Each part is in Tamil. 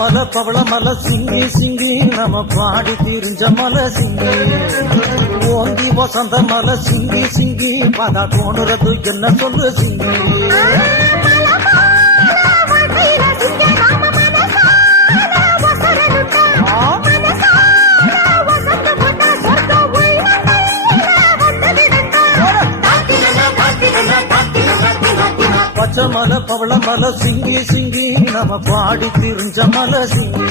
பச்சமல பவளமல சிங்கி சிங்கி நம்ம பாடி திரிஞ்ச மலை சிங்கி ஓங்கி வசந்த மலை சிங்கி சிங்கி பதா தோணுறது என்ன சொல்லு சிங்கி பச்சமல பவளமல சிங்கி சிங்கி நம்ம பாடி திரிஞ்ச மலை சிங்கி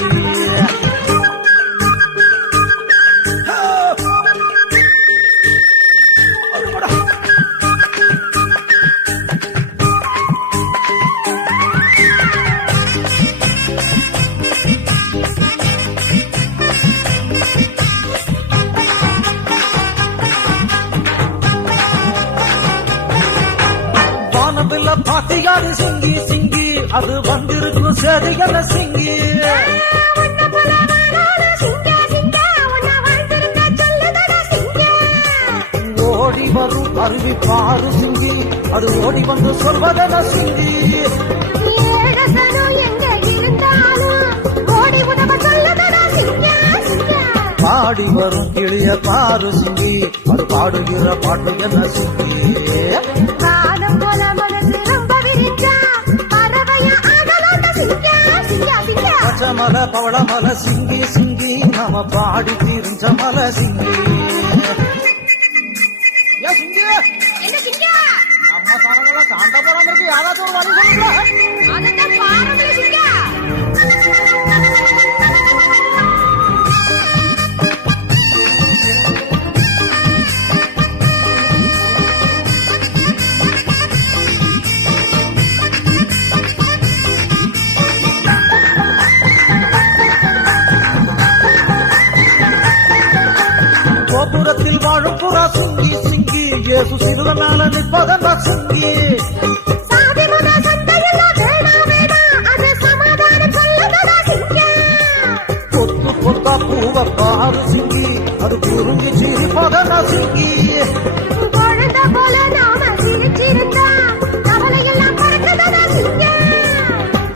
பாட்டியாரு சிங்கி சிங்கி அது வந்திருக்கும் சரியான சிங்கி ஓடி வரும் அருவி பாரு சிங்கி அது ஓடி வந்து சொல்வதன சிங்கி பாடி வரும் கிளிய பாரு சிங்கி அது பாடுகிற பாட்டு என்ன சிங்கி பச்சமல பவளமல சிங்கி சிங்கி நாம பாடி தீர்ந்த மலை சிங்கி நம்ம சனங்கள சாண்ட போறாம இருக்கு யாராச்சும் ஒரு வழி சொல்லுங்க கோபுரத்தில் வாழும் புறா சிங்கி சிங்கி ஏசு சிறுவனால நிற்பதன் சிங்கி கொத்து கொத்தா பூவ பாரு சிங்கி அது குறுங்கி சிரிப்பதன் சிங்கி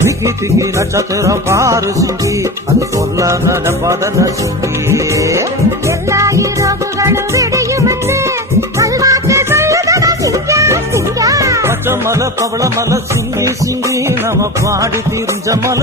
திக்கி திக்கி நட்சத்திரம் பாரு சிங்கி அது சொல்ல நடப்பதன் சிங்கி பச்சமல பவளமல சிங்கி சிங்கி நம்ம பாடி தீர்ந்த மலை